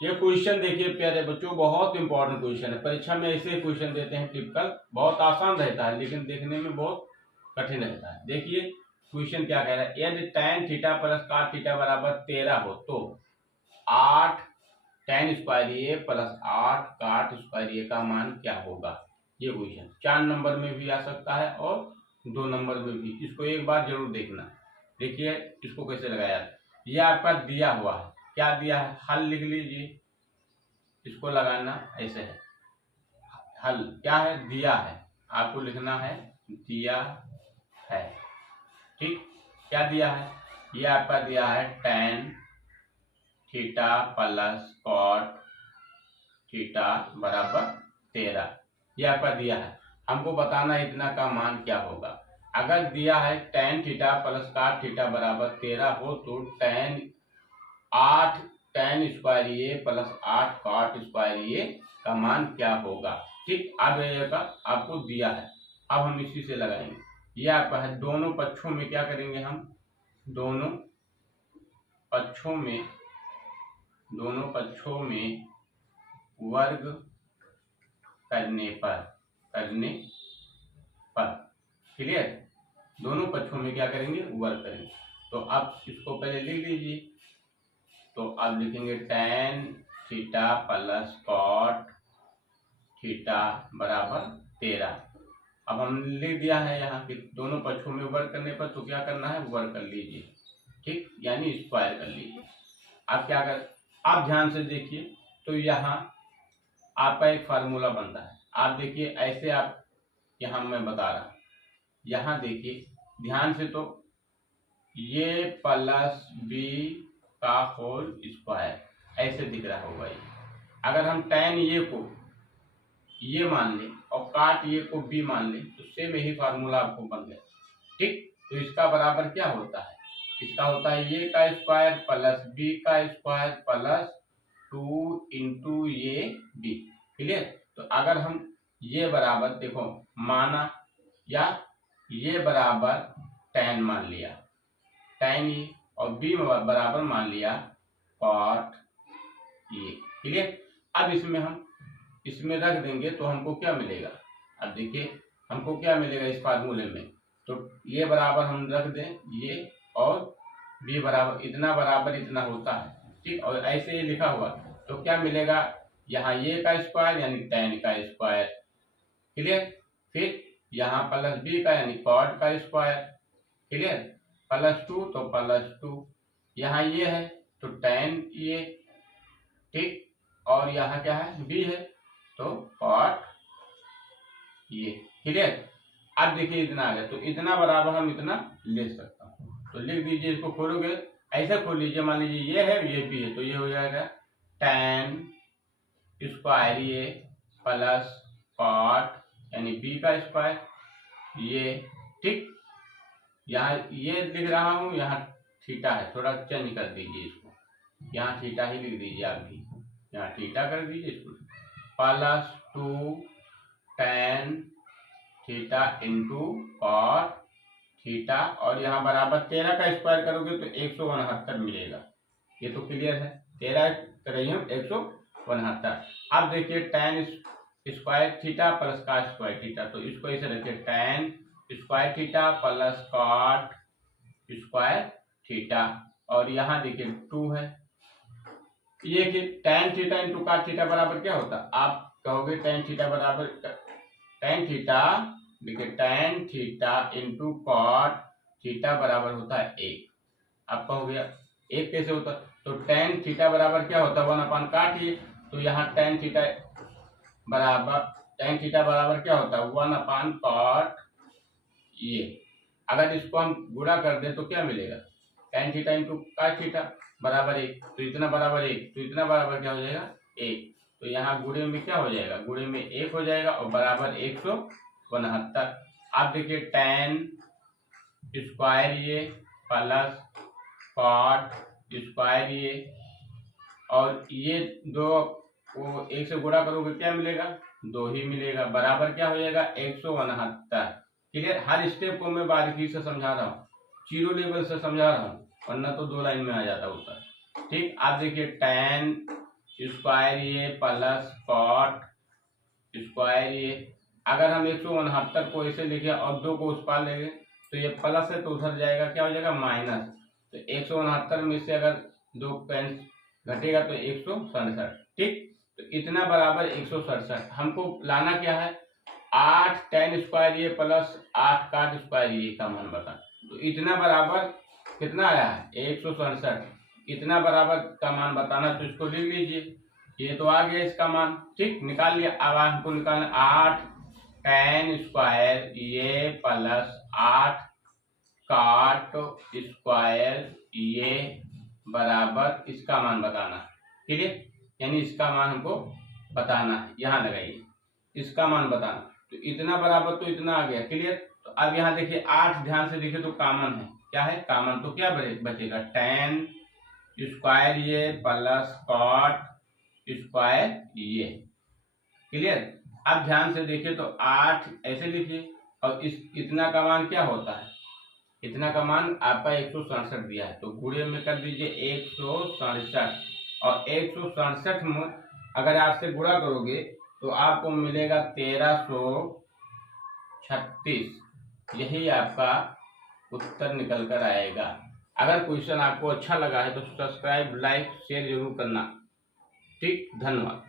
ये क्वेश्चन देखिए प्यारे बच्चों, बहुत इंपॉर्टेंट क्वेश्चन है। परीक्षा में ऐसे क्वेश्चन देते हैं टिपिकल, बहुत आसान रहता है लेकिन देखने में बहुत कठिन रहता है। देखिए क्वेश्चन क्या कह रहा है, यदि tan theta plus cot theta बराबर 13 हो तो 8 tan स्क्वायर ए प्लस 8 cot स्क्वायर ए का मान क्या होगा। ये क्वेश्चन 4 नंबर में भी आ सकता है और 2 नंबर में भी। इसको एक बार जरूर देखना। देखिए इसको कैसे लगाया, ये आपका दिया हुआ है, क्या दिया है, हल लिख लीजिए। इसको लगाना ऐसे है, हल क्या है, दिया है, आपको लिखना है दिया है। ठीक, क्या दिया है, ये आपका दिया है tan theta plus cot theta बराबर 13। ये आपका दिया है, हमको बताना है इतना का मान क्या होगा। अगर दिया है tan theta plus cot theta बराबर 13 हो तो 8 tan स्क्वायर ए प्लस 8 cot स्क्वायर ए का मान क्या होगा। ठीक, अब का आपको दिया है, अब हम इसी से लगाएंगे। ये आपका है, दोनों पक्षों में क्या करेंगे हम, दोनों पक्षों में वर्ग करने पर क्लियर, दोनों पक्षों में क्या करेंगे, वर्ग करेंगे। तो अब इसको पहले लिख लीजिए। तो अब लिखेंगे tan theta plus cot theta बराबर 13। अब हम लिख दिया है यहाँ पे दोनों पक्षों में वर्ग करने पर, तो क्या करना है, वर्ग कर लीजिए। ठीक, यानी स्क्वायर कर लीजिए। अब क्या कर, आप ध्यान से देखिए, तो यहाँ आपका एक फार्मूला बनता है। आप देखिए ऐसे, आप यहाँ मैं बता रहा, यहाँ देखिए ध्यान से, तो ये प्लस बी का होल स्क्वायर ऐसे दिख रहा होगा। ये अगर हम tan ये को ये मान लें और cot ये को b मान लें तो सेम यही फार्मूला आपको बन गया। ठीक, तो इसका बराबर क्या होता है, इसका होता है ये का स्क्वायर प्लस बी का स्क्वायर प्लस 2 इंटू ये बी। क्लियर, तो अगर हम ये बराबर देखो माना, या ये बराबर tan मान लिया, tan ये, और b बराबर मान लिया cot ये। क्लियर, अब इसमें रख देंगे तो हमको क्या मिलेगा। अब देखिए हमको क्या मिलेगा इस फार्मूले में, तो ये बराबर हम रख दें ये, और b बराबर इतना होता है। ठीक, और ऐसे ही लिखा हुआ, तो क्या मिलेगा, यहाँ ये का स्क्वायर यानी tan का स्क्वायर। क्लियर, फिर यहाँ प्लस b का यानी cot का स्क्वायर। क्लियर, प्लस 2 तो प्लस 2, यहाँ ये है तो tan ये। ठीक, और यहाँ क्या है, b है तो cot ये। क्लियर, अब देखिए इतना आ गया, तो इतना बराबर हम इतना ले सकता हूँ। तो लिख दीजिए, इसको खोलोगे ऐसे खोल लीजिए, मान लीजिए ये है ये भी है, तो ये हो जाएगा tan स्क्वायर ये प्लस cot यानी b का स्क्वायर ये। ठीक, यहाँ ये लिख रहा हूँ, यहाँ थीटा है, थोड़ा चेंज कर दीजिए इसको, यहाँ थीटा ही लिख दीजिए आप भी, यहाँ थीटा कर दीजिए इसको, plus 2 tan theta into cot theta, और यहाँ बराबर 13 का स्क्वायर करोगे तो 169 मिलेगा। ये तो क्लियर है, 13 करेंगे 169। अब देखिए tan square theta plus cot square theta, तो इसको ऐसे रखिए tan square theta plus cot square theta, और यहाँ देखिए 2 है। ये कि tan theta into cot theta बराबर क्या होता है, आप कहोगे tan थीटा बराबर tan थीटा, देखिए tan theta into cot theta बराबर होता है 1। आप कहोगे 1 कैसे होता, तो tan थीटा बराबर क्या होता है, 1/cot ये, तो यहाँ tan थीटा बराबर क्या होता है, 1/cot ये। अगर इसको हम गुणा कर दें तो क्या मिलेगा, tan theta into cot theta बराबर 1, तो इतना बराबर 1, तो इतना बराबर क्या हो जाएगा 1, तो यहाँ गुणे में क्या हो जाएगा, गुणे में 1 हो जाएगा और बराबर 169। अब देखिए tan स्क्वायर ये प्लस cot स्क्वायर ये, और ये दो को 1 से गुणा करोगे क्या मिलेगा, 2 ही मिलेगा, बराबर क्या हो जाएगा 169। क्लियर, हर स्टेप को मैं बारीकी से समझा रहा हूँ, जीरो लेवल से समझा रहा हूँ, वरना तो 2 लाइन में आ जाता होता है। ठीक, आप देखिए tan स्क्वायर ये प्लस कॉट स्क्वायर ये। अगर हम 169 को ऐसे लिखे और 2 को उस पार लेंगे तो ये प्लस है तो उधर जाएगा, क्या हो जाएगा माइनस। तो 169 में से अगर 2 पेंस घटेगा तो 167। ठीक, तो इतना बराबर 167 हमको लाना क्या है, 8 tan स्क्वायर ये प्लस 8 cot स्क्वायर ये का मान बता। तो इतना बराबर कितना आया है 167, इतना बराबर का मान बताना, तो इसको लिख लीजिए, ये तो आ गया इसका मान। ठीक, निकाल लिया। अब हमको निकालना 8 tan स्क्वायर ये प्लस 8 cot स्क्वायर ये बराबर इसका मान बताना। ठीक है, यानी इसका मान हमको बताना है, यहाँ लगाइए इसका मान बताना। तो इतना बराबर तो इतना आ गया, क्लियर। तो अब यहाँ देखिए 8 ध्यान से देखिए तो कॉमन है, क्या है कॉमन, तो क्या बचेगा tan स्क्वायर ये प्लस कॉट स्क्वायर ये, क्लियर। अब ध्यान से देखिए तो 8 ऐसे लिखिए और इस इतना का मान क्या होता है, इतना का मान आपका 167 दिया है तो गुणे में कर दीजिए 167, और 167 में अगर आपसे गुणा करोगे तो आपको मिलेगा 1336, यही आपका उत्तर निकल कर आएगा। अगर क्वेश्चन आपको अच्छा लगा है तो सब्सक्राइब लाइक शेयर जरूर करना। ठीक, धन्यवाद।